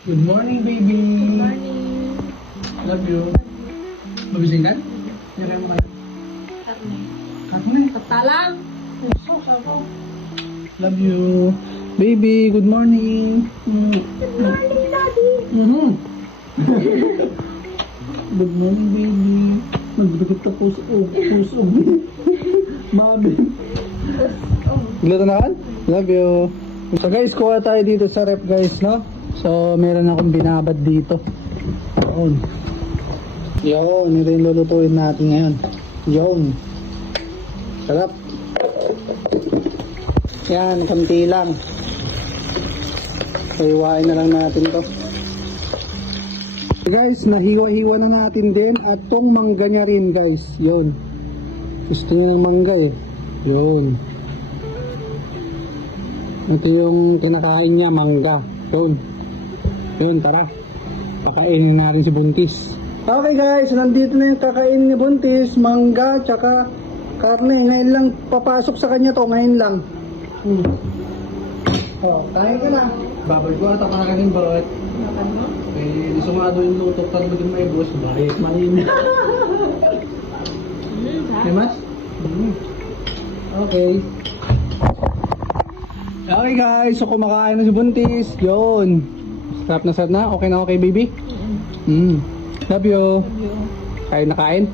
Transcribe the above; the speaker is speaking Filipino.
Good morning, baby. Good morning. Love you. Magising ka? Kaya mo kayo? Karne. Talang. Love you. Baby, good morning. Good morning, Daddy. Good morning, baby. Magdukot ka puso. Puso. Mami. Gluto na kan? Love you. So guys, kuha tayo dito sa rep guys, no? So, meron akong binabad dito. Yun. Yun, ito yung lulutuin natin ngayon. Yun. Sarap. Yan, kanti lang. So, iwain na lang natin to. Okay guys, nahiwa-hiwa na natin din. At tong mangga niya rin guys. Yun. Gusto niya ng mangga eh. Yun. Ito yung kinakain niya, mangga. Yun. Yun, tara. Pakainin natin si Buntis. Okay guys, nandito na yung kakainin ni Buntis. Mangga, tsaka karne. Ngayon lang papasok sa kanya to. Ngayon lang. Oh, kain ka na. Babay ko ata ka na kanin bawat. Eh, di sumado yung luto. Tatlo din may boss. Bakit manin? Okay, mas? Okay. Okay guys, so kumakain na si Buntis. Yun. Sarap na? Okay na okay, baby? Love you. Love you. Kain na kain?